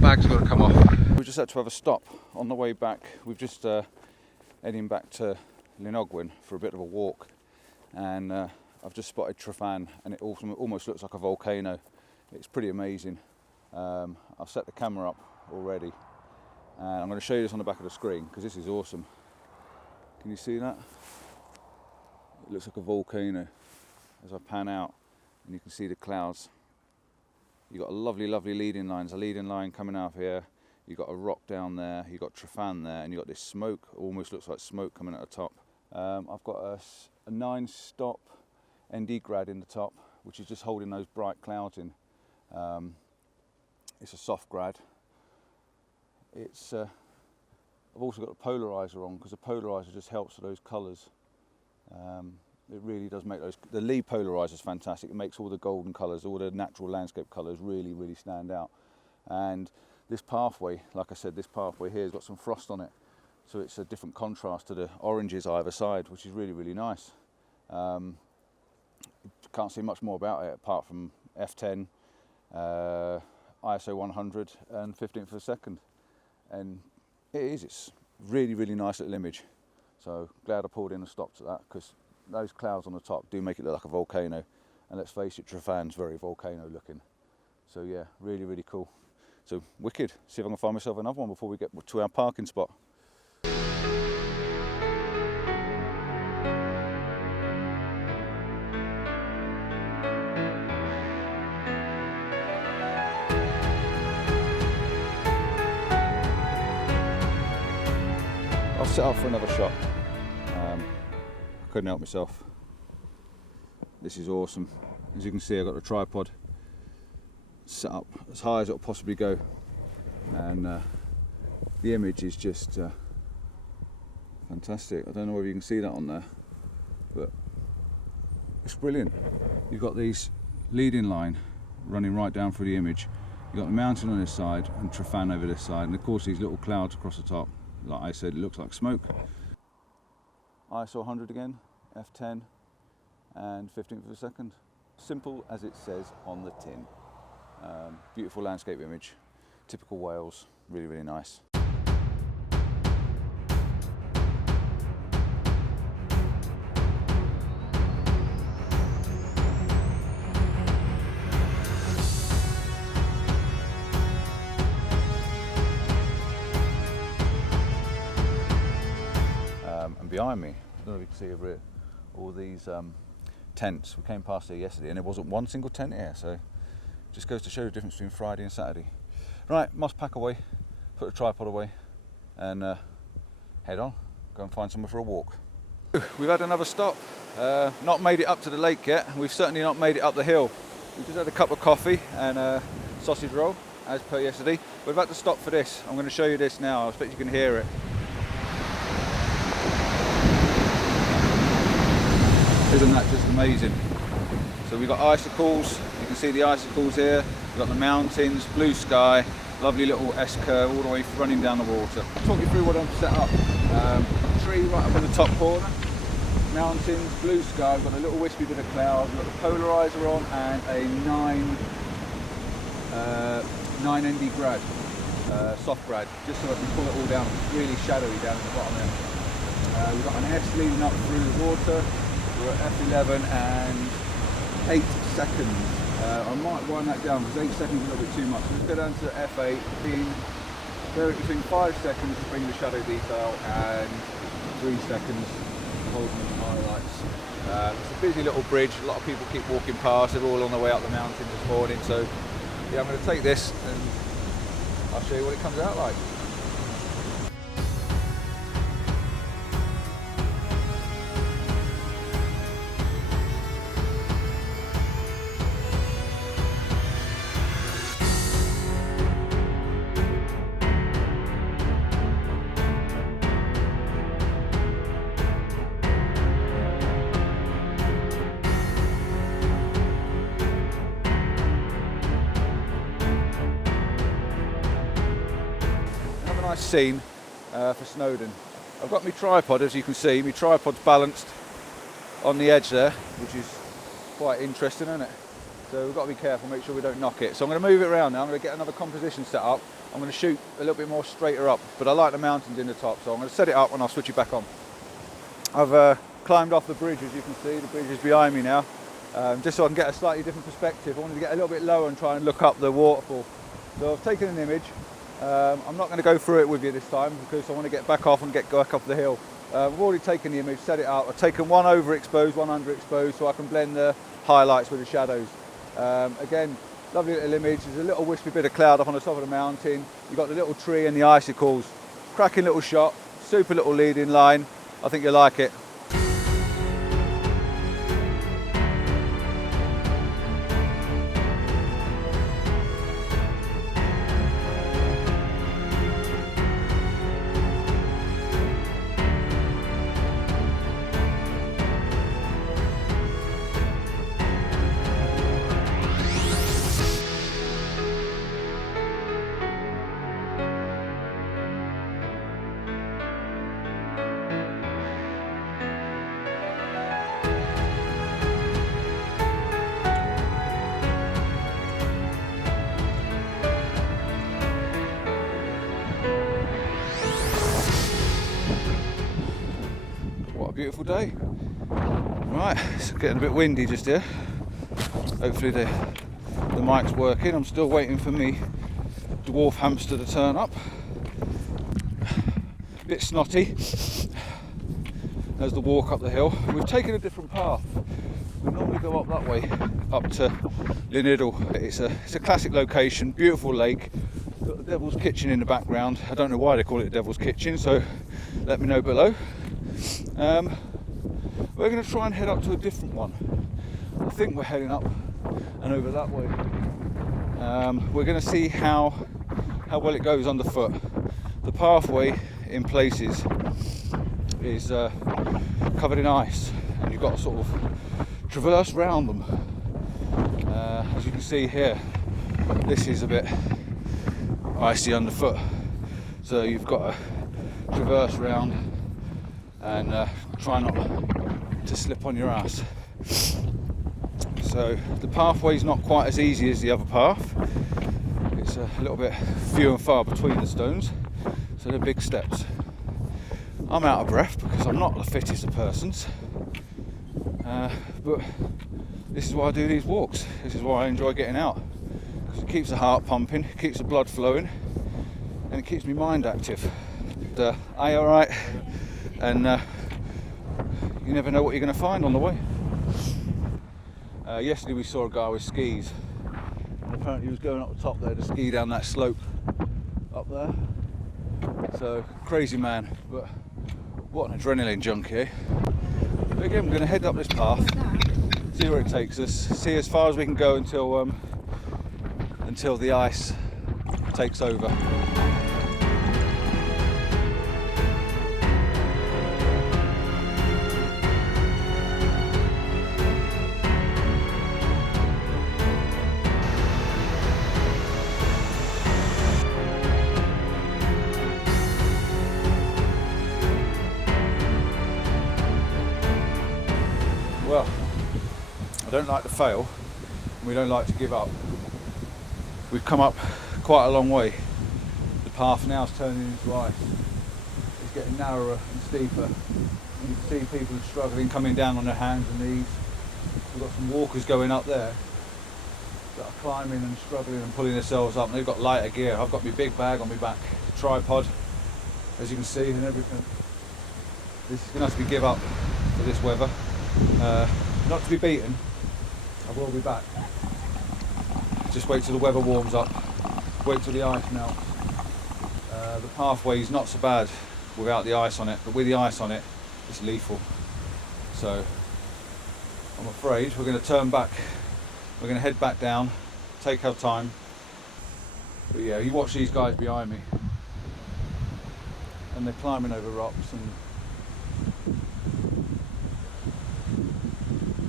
Bag's got to come off. We just had to have a stop on the way back. We've just heading back to Llyn Ogwen for a bit of a walk, and I've just spotted Trefan, and it almost looks like a volcano. It's pretty amazing. I've set the camera up already, and I'm going to show you this on the back of the screen because this is awesome. Can you see that? It looks like a volcano as I pan out, and you can see the clouds. You've got a lovely leading line. There's a leading line coming out here. You've got a rock down there. You've got Trefan there, and you've got this smoke. Almost looks like smoke coming at the top. I've got a 9-stop ND grad in the top, which is just holding those bright clouds in. It's a soft grad. I've also got a polarizer on because the polarizer just helps with those colours. It really does make the Llyn polarizer is fantastic. It makes all the golden colours, all the natural landscape colours really stand out. And this pathway, like I said, this pathway here has got some frost on it, so it's a different contrast to the oranges either side, which is really nice. Can't see much more about it apart from f10, ISO 100 and 15th of a second, and it's really nice little image. So glad I pulled in and stopped at that, because those clouds on the top do make it look like a volcano, and let's face it, Trefan's very volcano looking. So yeah, really cool. So wicked. See if I can find myself another one before we get to our parking spot. I'll set up for another shot. I couldn't help myself. This is awesome. As you can see, I've got the tripod set up as high as it'll possibly go, and the image is just fantastic. I don't know whether you can see that on there, but it's brilliant. You've got these leading line running right down through the image. You've got the mountain on this side and Trefan over this side, and of course these little clouds across the top. Like I said, it looks like smoke. ISO 100 again, f10 and 15th of a second. Simple as it says on the tin. Beautiful landscape image, typical Wales, really nice. And behind me, I don't know if you can see over here, all these tents. We came past here yesterday and there wasn't one single tent here, so just goes to show the difference between Friday and Saturday. Right, must pack away, put the tripod away, and head on, go and find somewhere for a walk. We've had another stop. Not made it up to the lake yet. We've certainly not made it up the hill. We just had a cup of coffee and a sausage roll, as per yesterday. We've had to stop for this. I'm going to show you this now. I expect you can hear it. Isn't that just amazing? So we've got icicles. You can see the icicles here. We've got the mountains, blue sky, lovely little S-curve all the way running down the water. I'll talk you through what I've set up. Tree right up in the top corner, mountains, blue sky. We've got a little wispy bit of cloud. We've got the polarizer on and a 9 ND grad, soft grad, just so I can pull it all down. It's really shadowy down at the bottom there. We've got an S leading up through the water. We're at f11 and 8 seconds. I might wind that down because 8 seconds is a little bit too much. So let's go down to f8, bear it between 5 seconds to bring the shadow detail and 3 seconds holding the highlights. It's a busy little bridge. A lot of people keep walking past. They're all on their way up the mountain this morning. So yeah, I'm going to take this and I'll show you what it comes out like. Scene for Snowdon. I've got my tripod, as you can see. My tripod's balanced on the edge there, which is quite interesting, isn't it? so we've got to be careful, make sure we don't knock it. So I'm going to move it around now. I'm going to get another composition set up. I'm going to shoot a little bit more straighter up, but I like the mountains in the top, so I'm going to set it up and I'll switch it back on. I've climbed off the bridge, as you can see. The bridge is behind me now, just so I can get a slightly different perspective. I wanted to get a little bit lower and try and look up the waterfall. So I've taken an image. I'm not going to go through it with you this time because I want to get back off and get back up the hill. I've already taken the image, set it out. I've taken one overexposed, one underexposed, so I can blend the highlights with the shadows. Again, lovely little image. There's a little wispy bit of cloud up on the top of the mountain. You've got the little tree and the icicles. Cracking little shot, super little lead-in line. I think you'll like it. Beautiful day. Right, it's getting a bit windy just here. Hopefully the mic's working. I'm still waiting for me dwarf hamster to turn up. A bit snotty as the walk up the hill. We've taken a different path. We normally go up that way, up to Llyn Idwal. It's a classic location, beautiful lake. Got the Devil's Kitchen in the background. I don't know why they call it the Devil's Kitchen, so let me know below. We're going to try and head up to a different one. I think we're heading up and over that way. We're going to see how well it goes underfoot. The pathway in places is covered in ice, and you've got to sort of traverse round them. As you can see here, this is a bit icy underfoot, so you've got to traverse round and try not to slip on your ass. So the pathway's not quite as easy as the other path. It's a little bit few and far between the stones, so they're big steps. I'm out of breath because I'm not the fittest of persons, but this is why I do these walks. This is why I enjoy getting out, because it keeps the heart pumping, it keeps the blood flowing, and it keeps my mind active. Alright, and you never know what you're going to find on the way. Yesterday we saw a guy with skis, and apparently he was going up the top there to ski down that slope up there. So crazy man, but what an adrenaline junkie, eh? But again, we're going to head up this path, see where it takes us, see as far as we can go until the ice takes over. Well, I don't like to fail, and we don't like to give up. We've come up quite a long way. The path now is turning into ice. It's getting narrower and steeper. You can see people struggling, coming down on their hands and knees. We've got some walkers going up there that are climbing and struggling and pulling themselves up, and they've got lighter gear. I've got my big bag on my back, tripod, as you can see, and everything. This is going to have to be give up for this weather. Not to be beaten, I will be back. Just wait till the weather warms up, wait till the ice melts. The pathway is not so bad without the ice on it, but with the ice on it, it's lethal. So I'm afraid we're going to turn back, we're going to head back down, take our time. But yeah, you watch these guys behind me, and they're climbing over rocks, and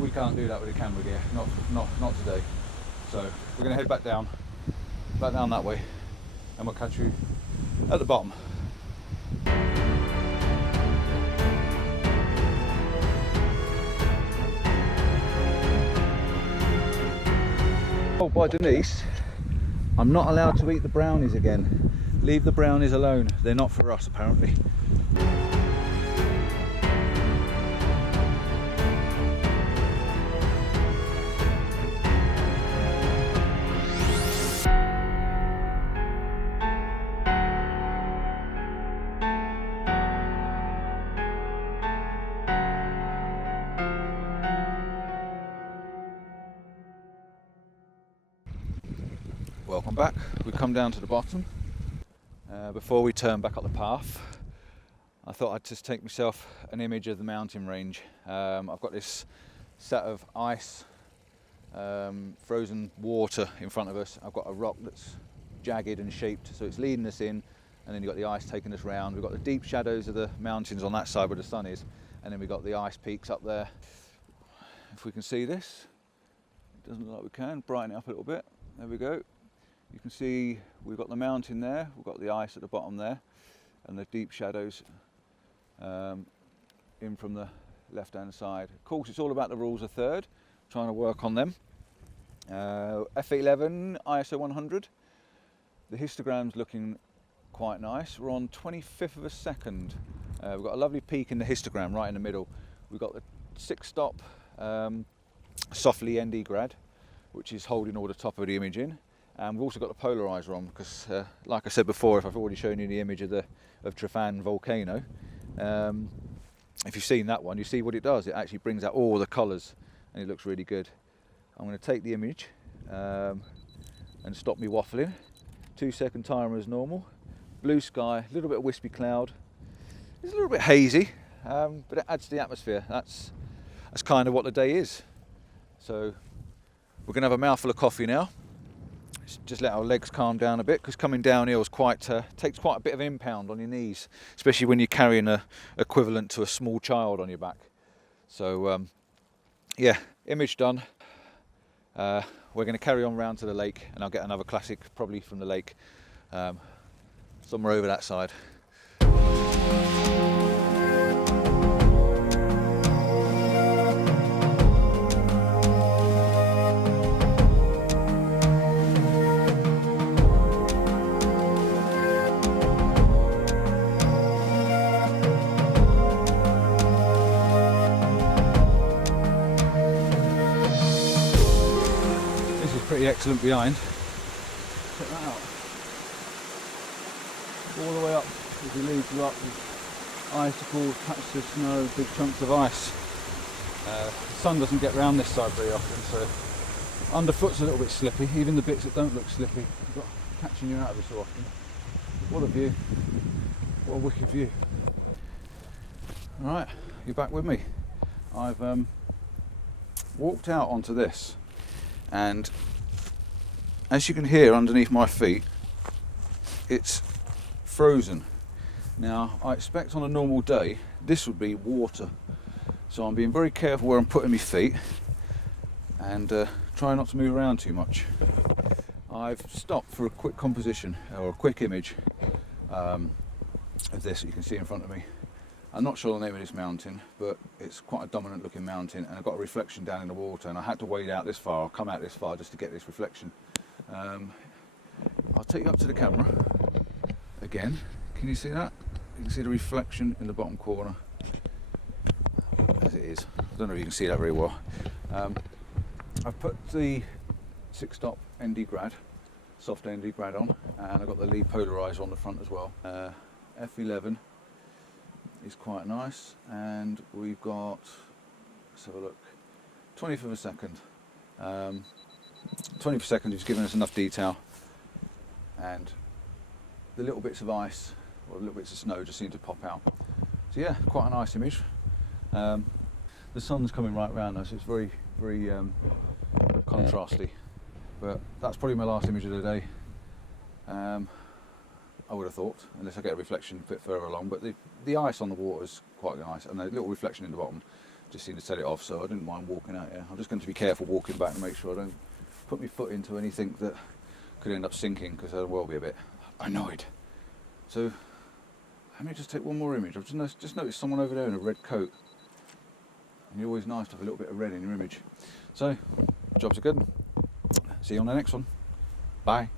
we can't do that with a camera gear, not today. So we're going to head back down that way, and we'll catch you at the bottom. Told by Denise, I'm not allowed to eat the brownies again. Leave the brownies alone. They're not for us, apparently. Welcome back. We've come down to the bottom. Before we turn back up the path, I thought I'd just take myself an image of the mountain range. I've got this set of ice, frozen water in front of us. I've got a rock that's jagged and shaped, so it's leading us in, and then you've got the ice taking us round. We've got the deep shadows of the mountains on that side where the sun is, and then we've got the ice peaks up there. If we can see this, it doesn't look like we can. Brighten it up a little bit. There we go. You can see we've got the mountain there, we've got the ice at the bottom there, and the deep shadows in from the left hand side. Of course, it's all about the rules of third, trying to work on them. F11, ISO 100. The histogram's looking quite nice. We're on 25th of a second. We've got a lovely peak in the histogram right in the middle. We've got the 6-stop softly ND grad, which is holding all the top of the image in. And we've also got the polarizer on because, like I said before, if I've already shown you the image of Trifan volcano, if you've seen that one, you see what it does. It actually brings out all the colours, and it looks really good. I'm going to take the image and stop me waffling. 2-second timer as normal. Blue sky, a little bit of wispy cloud. It's a little bit hazy, but it adds to the atmosphere. That's kind of what the day is. So we're going to have a mouthful of coffee now. Just let our legs calm down a bit, because coming downhill is takes quite a bit of impound on your knees, especially when you're carrying a equivalent to a small child on your back. So yeah, image done. We're going to carry on round to the lake, and I'll get another classic probably from the lake somewhere over that side. Pretty excellent behind. Check that out. All the way up, as he leads you up, with icicles, patches of snow, big chunks of ice. The sun doesn't get round this side very often, so underfoot's a little bit slippy. Even the bits that don't look slippy, you've got catching you out of it so often. What a view! What a wicked view! All right, you're back with me. I've walked out onto this, and as you can hear underneath my feet, it's frozen. Now, I expect on a normal day, this would be water. So I'm being very careful where I'm putting my feet, and try not to move around too much. I've stopped for a quick composition, or a quick image of this that you can see in front of me. I'm not sure the name of this mountain, but it's quite a dominant looking mountain, and I've got a reflection down in the water, and I had to wade out this far, or come out this far just to get this reflection. I'll take you up to the camera again. Can you see that? You can see the reflection in the bottom corner as it is. I don't know if you can see that very well. I've put the 6-stop ND grad, soft ND grad on, and I've got the lead polarizer on the front as well. F11 is quite nice, and we've got, let's have a look, 20th of a second. 20th of a second is giving us enough detail, and the little bits of ice or the little bits of snow just seem to pop out. So yeah, quite a nice image. The sun's coming right round us, it's very contrasty, but that's probably my last image of the day. I would have thought, unless I get a reflection a bit further along, but the ice on the water is quite nice, and the little reflection in the bottom just seemed to set it off, so I didn't mind walking out here. I'm just going to be careful walking back and make sure I don't put my foot into anything that could end up sinking, because I will be a bit annoyed. So let me just take one more image. I've just noticed someone over there in a red coat, and it's always nice to have a little bit of red in your image. So jobs are good. See you on the next one. Bye.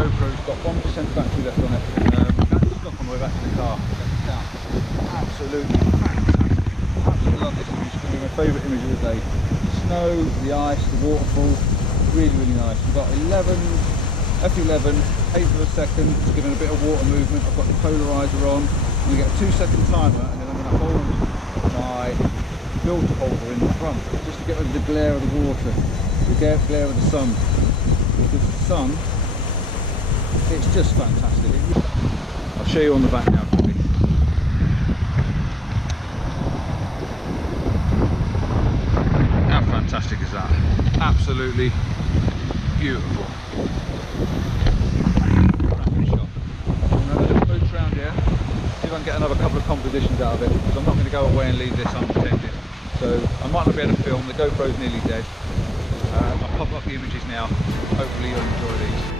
GoPro's got 1% battery left on it. That's stop on the way back to the car. Absolutely fantastic. Absolutely love this image. It's going to be my favourite image of the day. The snow, the ice, the waterfall. Really, really nice. We've got F11, 8th of a second. It's giving a bit of water movement. I've got the polarizer on. I'm going to get a 2-second timer, and then I'm going to hold my filter holder in the front just to get rid of the glare of the water, the glare of the sun. Because the sun, it's just fantastic. I'll show you on the back now quickly. How fantastic is that? Absolutely beautiful. Rapid shot. I'm going to have a little mooch around here, see if I can get another couple of compositions out of it, because I'm not going to go away and leave this unattended. So I might not be able to film, the GoPro's nearly dead. I'll pop up the images now, hopefully you'll enjoy these.